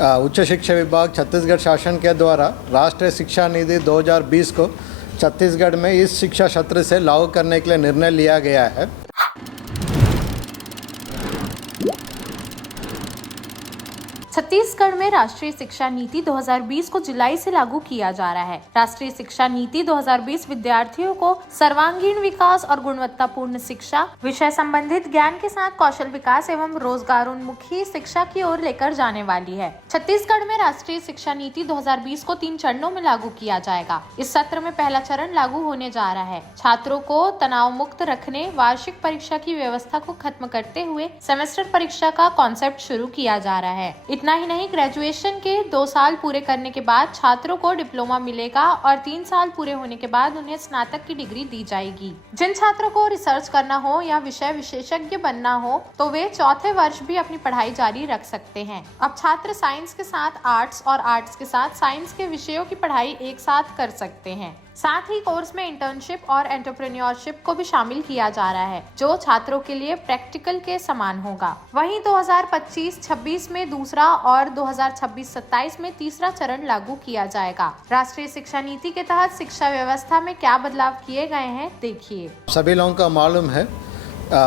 उच्च शिक्षा विभाग छत्तीसगढ़ शासन के द्वारा राष्ट्रीय शिक्षा नीति 2020 को छत्तीसगढ़ में इस शिक्षा सत्र से लागू करने के लिए निर्णय लिया गया है। छत्तीसगढ़ में राष्ट्रीय शिक्षा नीति 2020 को जुलाई से लागू किया जा रहा है। राष्ट्रीय शिक्षा नीति 2020 विद्यार्थियों को सर्वांगीण विकास और गुणवत्तापूर्ण शिक्षा, विषय संबंधित ज्ञान के साथ कौशल विकास एवं रोजगारोन्मुखी शिक्षा की ओर लेकर जाने वाली है। छत्तीसगढ़ में राष्ट्रीय शिक्षा नीति 2020 को 3 चरणों में लागू किया जाएगा। इस सत्र में पहला चरण लागू होने जा रहा है। छात्रों को तनाव मुक्त रखने वार्षिक परीक्षा की व्यवस्था को खत्म करते हुए सेमेस्टर परीक्षा का कॉन्सेप्ट शुरू किया जा रहा है। इतना ही नहीं, ग्रेजुएशन के 2 साल पूरे करने के बाद छात्रों को डिप्लोमा मिलेगा और 3 साल पूरे होने के बाद उन्हें स्नातक की डिग्री दी जाएगी। जिन छात्रों को रिसर्च करना हो या विषय विशेषज्ञ बनना हो तो वे चौथे वर्ष भी अपनी पढ़ाई जारी रख सकते हैं। अब छात्र साइंस के साथ आर्ट्स और आर्ट्स के साथ साइंस के विषयों की पढ़ाई एक साथ कर सकते हैं। साथ ही कोर्स में इंटर्नशिप और एंटरप्रेन्योरशिप को भी शामिल किया जा रहा है, जो छात्रों के लिए प्रैक्टिकल के समान होगा। वहीं 2025-26 में दूसरा और 2026-27 में तीसरा चरण लागू किया जाएगा। राष्ट्रीय शिक्षा नीति के तहत शिक्षा व्यवस्था में क्या बदलाव किए गए हैं, देखिए। सभी लोगों को मालूम है,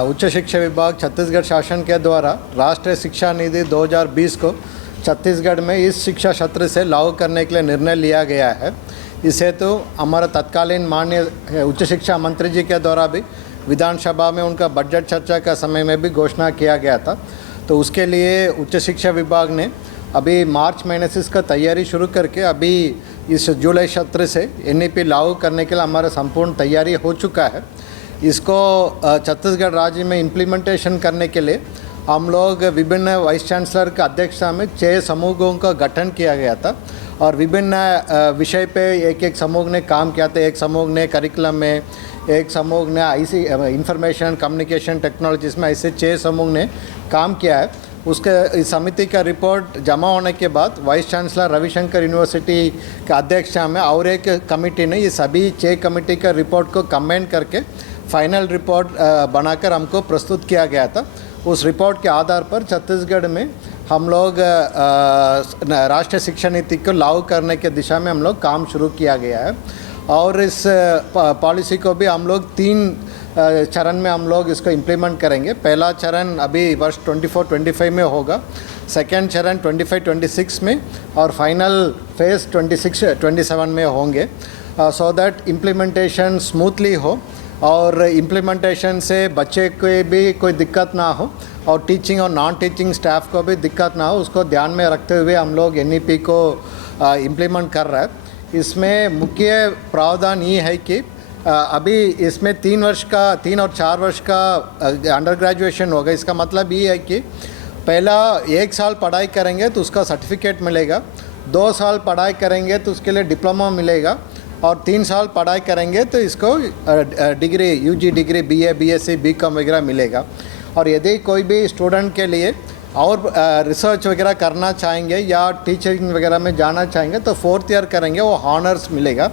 उच्च शिक्षा विभाग छत्तीसगढ़ शासन के द्वारा राष्ट्रीय शिक्षा नीति 2020 को छत्तीसगढ़ में इस शिक्षा सत्र से लागू करने के लिए निर्णय लिया गया है। इसे तो हमारा तत्कालीन माननीय उच्च शिक्षा मंत्री जी के द्वारा भी विधानसभा में उनका बजट चर्चा का समय में भी घोषणा किया गया था। तो उसके लिए उच्च शिक्षा विभाग ने अभी मार्च महीने से इसका तैयारी शुरू करके अभी इस जुलाई सत्र से NEP लागू करने के लिए हमारा संपूर्ण तैयारी हो चुका है। इसको छत्तीसगढ़ राज्य में इम्प्लीमेंटेशन करने के लिए हम लोग विभिन्न वाइस चांसलर का अध्यक्षता में 6 समूहों का गठन किया गया था और विभिन्न विषय पे एक समूह ने काम किया था। एक समूह ने करिकुलम में, एक समूह ने इंफॉर्मेशन कम्युनिकेशन टेक्नोलॉजीज में, ऐसे 6 समूह ने काम किया है। उसके इस समिति का रिपोर्ट जमा होने के बाद वाइस चांसलर रविशंकर यूनिवर्सिटी का अध्यक्षता में और एक कमेटी ने ये सभी 6 कमेटी का रिपोर्ट को कंबाइन करके फाइनल रिपोर्ट बनाकर हमको प्रस्तुत किया गया था। उस रिपोर्ट के आधार पर छत्तीसगढ़ में हम लोग राष्ट्रीय शिक्षा नीति को लागू करने के दिशा में हम लोग काम शुरू किया गया है और इस पॉलिसी को भी हम लोग 3 चरण में हम लोग इसको इम्प्लीमेंट करेंगे। पहला चरण अभी वर्ष 24-25 में होगा, सेकेंड चरण 25-26 में और फाइनल फेज 26-27 में होंगे, सो दैट इम्प्लीमेंटेशन स्मूथली हो और इम्प्लीमेंटेशन से बच्चे को भी कोई दिक्कत ना हो और टीचिंग और नॉन टीचिंग स्टाफ को भी दिक्कत ना हो, उसको ध्यान में रखते हुए हम लोग NEP को इम्प्लीमेंट कर रहे हैं। इसमें मुख्य प्रावधान ये है कि अभी इसमें 3 और 4 वर्ष का अंडर ग्रेजुएशन होगा। इसका मतलब ये है कि पहला 1 साल पढ़ाई करेंगे तो उसका सर्टिफिकेट मिलेगा, 2 साल पढ़ाई करेंगे तो उसके लिए डिप्लोमा मिलेगा और 3 साल पढ़ाई करेंगे तो इसको degree UG degree BA BSc BCom वगैरह मिलेगा। और यदि कोई भी स्टूडेंट के लिए और रिसर्च वगैरह करना चाहेंगे या टीचिंग वगैरह में जाना चाहेंगे तो 4th ईयर करेंगे, वो हॉनर्स मिलेगा।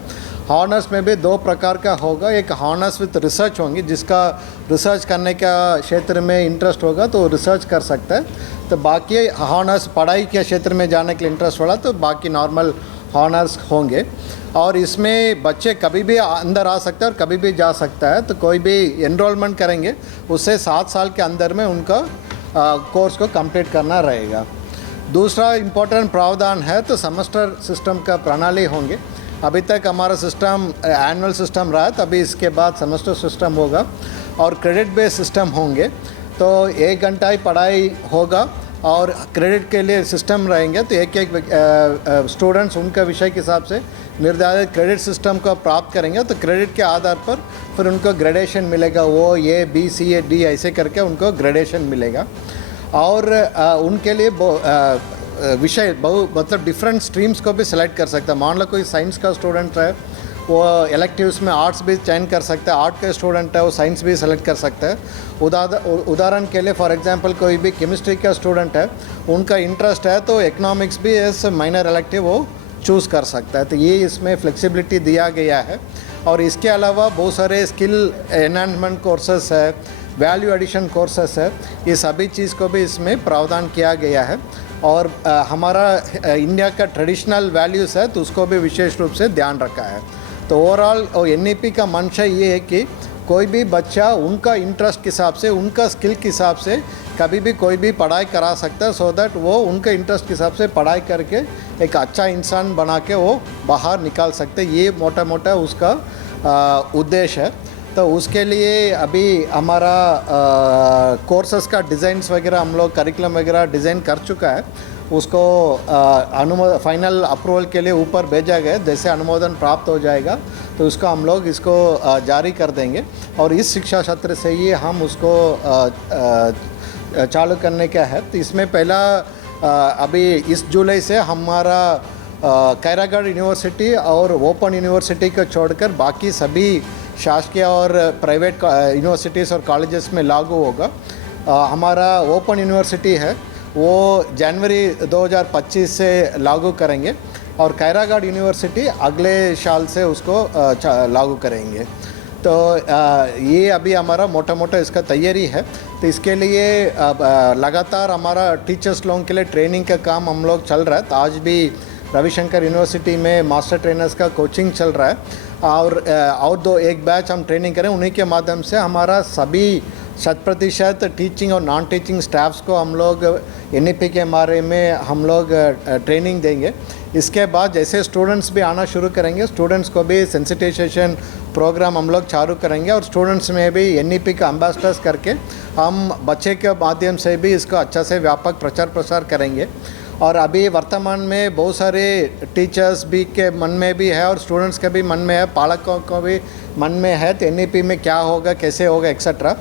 हॉनर्स में भी 2 प्रकार का होगा, एक हॉनर्स विथ रिसर्च होंगी, जिसका रिसर्च करने का क्षेत्र में इंटरेस्ट होगा तो रिसर्च कर सकता है। तो बाकी हॉनर्स पढ़ाई के क्षेत्र में जाने के लिए इंटरेस्ट वाला तो बाकी नॉर्मल हॉनर्स होंगे। और इसमें बच्चे कभी भी अंदर आ सकते हैं और कभी भी जा सकता है। तो कोई भी एनरोलमेंट करेंगे उससे 7 साल के अंदर में उनका कोर्स को कंप्लीट करना रहेगा। दूसरा इम्पोर्टेंट प्रावधान है तो सेमेस्टर सिस्टम का प्रणाली होंगे। अभी तक हमारा सिस्टम एनुअल सिस्टम रहा है, तो अभी इसके बाद सेमेस्टर सिस्टम होगा और क्रेडिट बेस्ड सिस्टम होंगे। तो 1 घंटा ही पढ़ाई होगा और क्रेडिट के लिए सिस्टम रहेंगे। तो एक स्टूडेंट्स उनका विषय के हिसाब से निर्धारित क्रेडिट सिस्टम को प्राप्त करेंगे। तो क्रेडिट के आधार पर फिर उनको ग्रेडेशन मिलेगा, वो A B C A D ऐसे करके उनको ग्रेडेशन मिलेगा। और उनके लिए विषय मतलब डिफरेंट स्ट्रीम्स को भी सिलेक्ट कर सकता है। मान लो कोई साइंस का स्टूडेंट है, वो इलेक्टिव्स में आर्ट्स भी चयन कर सकता है, आर्ट का स्टूडेंट है वो साइंस भी सेलेक्ट कर सकता है। उदाहरण के लिए फॉर एग्जांपल कोई भी केमिस्ट्री का स्टूडेंट है, उनका इंटरेस्ट है तो इकोनॉमिक्स भी एज माइनर इलेक्टिव वो चूज़ कर सकता है। तो ये इसमें फ्लेक्सिबिलिटी दिया गया है। और इसके अलावा बहुत सारे स्किल एनहांसमेंट कोर्सेस है, वैल्यू एडिशन कोर्सेस है, ये सभी चीज़ को भी इसमें प्रावधान किया गया है। और हमारा इंडिया का ट्रेडिशनल वैल्यूज़ है तो उसको भी विशेष रूप से ध्यान रखा है। तो ओवरऑल NEP का मंशा ये है कि कोई भी बच्चा उनका इंटरेस्ट के हिसाब से, उनका स्किल के हिसाब से कभी भी कोई भी पढ़ाई करा सकता है, सो दैट वो उनके इंटरेस्ट के हिसाब से पढ़ाई करके एक अच्छा इंसान बना के वो बाहर निकाल सकते। ये मोटा मोटा उसका उद्देश्य है। तो उसके लिए अभी हमारा कोर्सेस का डिज़ाइंस वगैरह हम लोग करिकुलम वगैरह डिज़ाइन कर चुका है। उसको फाइनल अप्रूवल के लिए ऊपर भेजा गया। जैसे अनुमोदन प्राप्त हो जाएगा तो उसको हम लोग इसको जारी कर देंगे और इस शिक्षा सत्र से ही हम उसको चालू करने का है। तो इसमें पहला अभी इस जुलाई से हमारा कैरागढ़ यूनिवर्सिटी और ओपन यूनिवर्सिटी को छोड़कर बाकी सभी शासकीय और प्राइवेट यूनिवर्सिटीज़ और कॉलेजेस में लागू होगा। हमारा ओपन यूनिवर्सिटी है वो जनवरी 2025 से लागू करेंगे और कैरागढ़ यूनिवर्सिटी अगले साल से उसको लागू करेंगे। तो ये अभी हमारा मोटा मोटा इसका तैयारी है। तो इसके लिए लगातार हमारा टीचर्स लोगों के लिए ट्रेनिंग का काम हम लोग चल रहा है। तो आज भी रविशंकर यूनिवर्सिटी में मास्टर ट्रेनर्स का कोचिंग चल रहा है और एक बैच हम ट्रेनिंग करें। उन्हीं के माध्यम से हमारा सभी 100% टीचिंग और नॉन टीचिंग स्टाफ्स को हम लोग NEP के बारे में हम लोग ट्रेनिंग देंगे। इसके बाद जैसे स्टूडेंट्स भी आना शुरू करेंगे, स्टूडेंट्स को भी सेंसिटाइजेशन प्रोग्राम हम लोग चालू करेंगे और स्टूडेंट्स में भी NEP का एम्बेसडर्स करके हम बच्चे के माध्यम से भी इसको अच्छा से व्यापक प्रचार प्रसार करेंगे। और अभी वर्तमान में बहुत सारे टीचर्स भी के मन में भी है और स्टूडेंट्स के भी मन में है, पालकों को भी मन में है तो NEP में क्या होगा, कैसे होगा, एक्सेट्रा।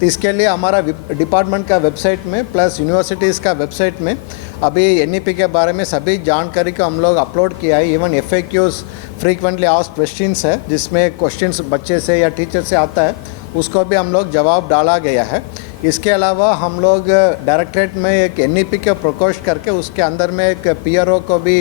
तो इसके लिए हमारा डिपार्टमेंट का वेबसाइट में प्लस यूनिवर्सिटीज़ का वेबसाइट में अभी NEP के बारे में सभी जानकारी को हम लोग अपलोड किया है। Even FAQs frequently asked questions है जिसमें क्वेश्चंस बच्चे से या टीचर से आता है, उसको भी हम लोग जवाब डाला गया है। इसके अलावा हम लोग डायरेक्टरेट में एक NEP के प्रकोष्ठ करके उसके अंदर में एक PRO को भी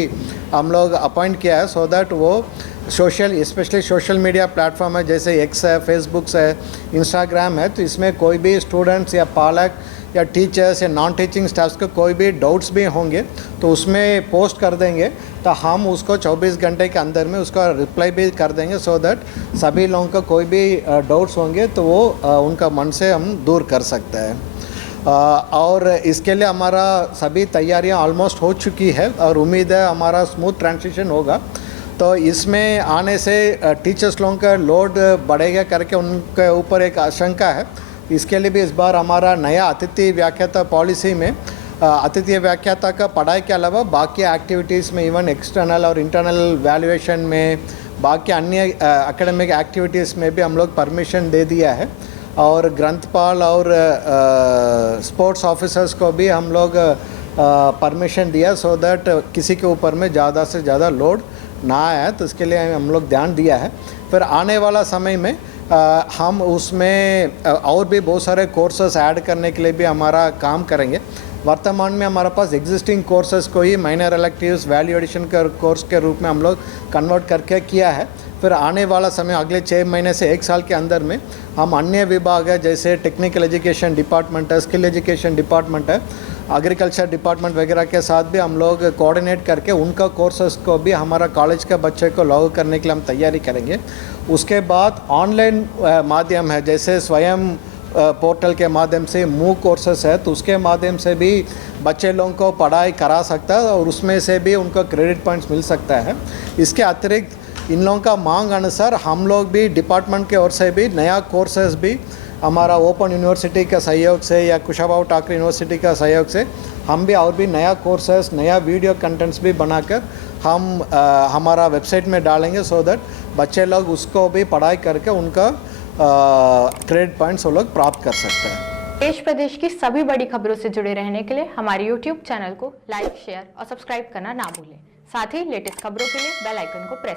हम लोग अपॉइंट किया है, सो दैट वो स्पेशली सोशल मीडिया प्लेटफॉर्म है जैसे X है, फेसबुक है, इंस्टाग्राम है। तो इसमें कोई भी स्टूडेंट्स या पालक या टीचर्स या नॉन टीचिंग स्टाफ्स को कोई भी डाउट्स भी होंगे तो उसमें पोस्ट कर देंगे तो हम उसको 24 घंटे के अंदर में उसका रिप्लाई भी कर देंगे, सो दैट सभी लोगों को कोई भी डाउट्स होंगे तो वो उनका मन से हम दूर कर सकते हैं। और इसके लिए हमारा सभी तैयारियां ऑलमोस्ट हो चुकी है और उम्मीद है हमारा स्मूथ ट्रांजिशन होगा। तो इसमें आने से टीचर्स लोगों का लोड बढ़ेगा करके उनके ऊपर एक आशंका है। इसके लिए भी इस बार हमारा नया अतिथि व्याख्याता पॉलिसी में अतिथि व्याख्याता का पढ़ाई के अलावा बाकी एक्टिविटीज़ में इवन एक्सटर्नल और इंटरनल वैल्यूएशन में बाकी अन्य एकेडमिक एक्टिविटीज़ में भी हम लोग परमिशन दे दिया है। और ग्रंथपाल और स्पोर्ट्स ऑफिसर्स को भी हम लोग परमिशन दिया, सो दैट किसी के ऊपर में ज़्यादा से ज़्यादा लोड ना आया। तो इसके लिए हम लोग ध्यान दिया है। फिर आने वाला समय में हम उसमें और भी बहुत सारे कोर्सेस ऐड करने के लिए भी हमारा काम करेंगे। वर्तमान में हमारे पास एग्जिस्टिंग कोर्सेज को ही माइनर इलेक्टिव्स वैल्यू एडिशन का कोर्स के रूप में हम लोग कन्वर्ट करके किया है। फिर आने वाला समय अगले 6 महीने से 1 साल के अंदर में हम अन्य विभाग है जैसे टेक्निकल एजुकेशन डिपार्टमेंट है, स्किल एजुकेशन डिपार्टमेंट है, एग्रीकल्चर डिपार्टमेंट वगैरह के साथ भी हम लोग कोऑर्डिनेट करके उनका कोर्सेज को भी हमारा कॉलेज के बच्चे को लागू करने के लिए हम तैयारी करेंगे। उसके बाद ऑनलाइन माध्यम है जैसे स्वयं पोर्टल के माध्यम से मूक कोर्सेस है, तो उसके माध्यम से भी बच्चे लोगों को पढ़ाई करा सकता है और उसमें से भी उनको क्रेडिट पॉइंट्स मिल सकता है। इसके अतिरिक्त इन लोगों का मांग अनुसार हम लोग भी डिपार्टमेंट की ओर से भी नया कोर्सेज भी हमारा ओपन यूनिवर्सिटी का सहयोग से या कुशाभाऊ ठाकरे यूनिवर्सिटी का सहयोग से हम भी और भी नया कोर्सेस, नया वीडियो कंटेंट्स भी बनाकर हम हमारा वेबसाइट में डालेंगे, सो दैट बच्चे लोग उसको भी पढ़ाई करके उनका क्रेडिट पॉइंट्स वो लोग प्राप्त कर सकते हैं। देश प्रदेश की सभी बड़ी खबरों से जुड़े रहने के लिए हमारे YouTube चैनल को लाइक, शेयर और सब्सक्राइब करना ना भूलें। साथ ही लेटेस्ट खबरों के लिए बेल आइकन को प्रेस